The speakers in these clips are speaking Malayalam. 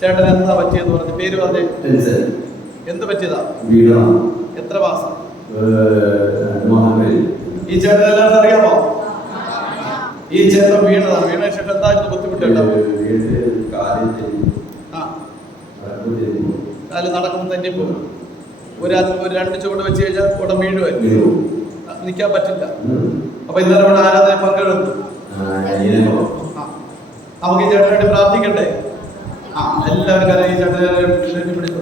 ചേട്ടൻ എന്താ പറ്റിയെന്ന് പറഞ്ഞു? പേര് പറഞ്ഞേ. എന്ത് പറ്റിയതാ? എത്ര മാസം? ഈ ചേട്ടൻ എല്ലാവരും അറിയാമോ? ഈ ചേട്ടൻ വീണതാണ്. വീണ ശേഷം എന്തായിരുന്നു ബുദ്ധിമുട്ടുണ്ടാവും? കാല് നടക്കുമ്പോൾ തന്നെ പോകും. ഒരു 2 ചുവട് വെച്ച് കഴിഞ്ഞാൽ ഉടൻ വീഴുമായിരുന്നു. നിൽക്കാൻ പറ്റില്ല. അപ്പൊ ഇന്നലെ ഇവിടെ ആരാധന പങ്കെടുത്തു. നമുക്ക് ഈ ചേട്ടനായിട്ട് പ്രാർത്ഥിക്കട്ടെ. എല്ലാവരും കാര്യം ഈ ചേട്ടനെ പിടിച്ചു.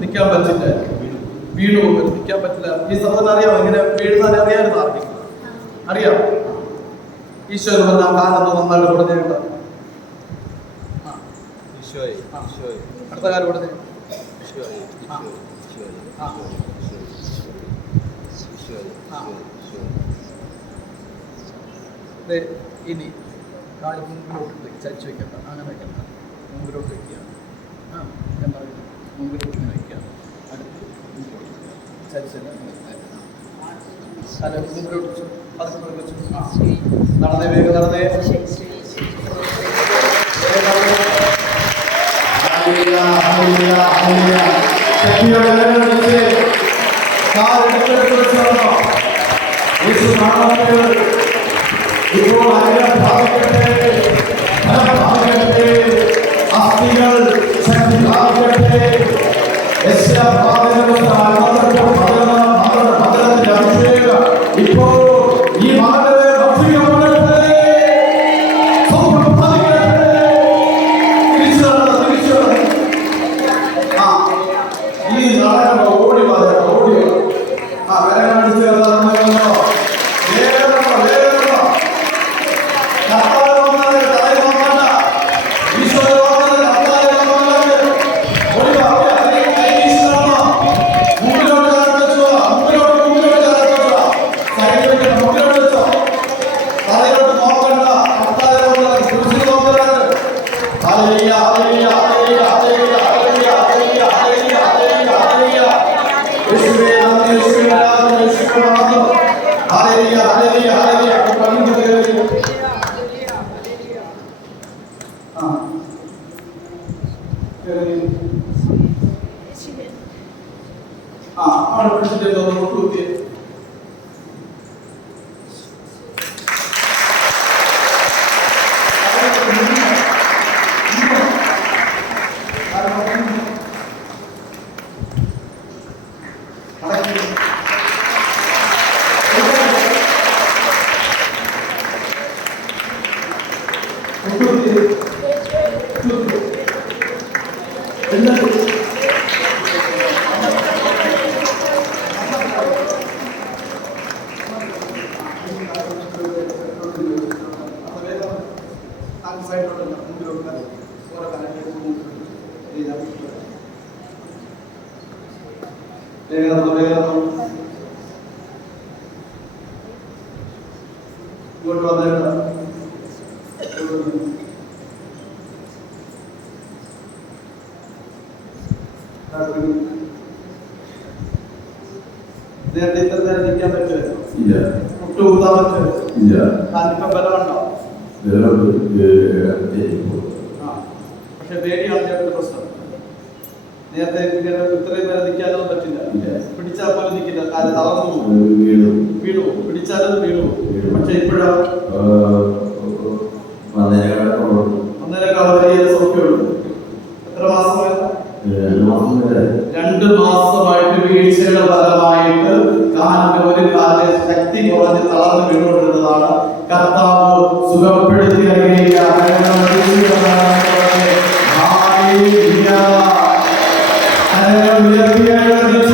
നിൽക്കാൻ പറ്റില്ല. വീണു പോകും. നിൽക്കാൻ പറ്റില്ല. ഈ സംഭവം അറിയാമോ? ഇങ്ങനെ വീഴുന്ന അറിയാമായിരുന്നു? ആർക്കും അറിയാം? ഈശോയിൽ പറഞ്ഞ കാലത്ത് നന്നായിട്ട് കൊടുത്തേണ്ട. അടുത്ത കാലം കൊടുത്തേ. ഇനി കാല് മുമ്പിലോട്ട് ചരിച്ചു വെക്കണ്ട. അങ്ങനെ വെക്കണ്ട. മുമ്പിലോട്ട് വയ്ക്കുക. ഞാൻ പറയുന്നത് മുമ്പിലോട്ട് ഇങ്ങനെ വയ്ക്കുക. അടുത്ത് ചരിച്ചല്ല. അല്ല, മുമ്പിലോട്ട് വെച്ചു. പതുക്കെ വെച്ചു. നടന്നേ, വേഗം നടന്നേ. നിൽക്കാൻ പറ്റുമോ? ഒട്ടും ഊതാൻ പറ്റുമോ? കാലിപ്പം ബലമുണ്ടോ? പക്ഷെ പേടിയാണ് ചേട്ടന്റെ പ്രശ്നം. നേരത്തെ ഇത്രയും നേരം നിൽക്കാനൊന്നും പറ്റില്ല. പിടിച്ചാൽ പോലും നിൽക്കില്ല. കാല് തളർന്നു പോകും, വീണു പോകും. പിടിച്ചാലും വീണു പോകും. പക്ഷെ ഇപ്പോഴോ 1.25 വലിയ സൗഖ്യമുണ്ട്. എത്ര മാസമായിരുന്നു? 2 മാസമായിട്ട് വീഴ്ചയുടെ ഫലമായിട്ട് കാലിന്റെ ഒരു കാല് ശക്തി കുറഞ്ഞ് തളർന്ന് വീണുകൊണ്ടിരുന്നതാണ്. കർത്താവ് സുഖപ്പെടുത്തി അനുഗ്രഹിക്കുക. കരങ്ങൾ ഉയർത്തിയാൽ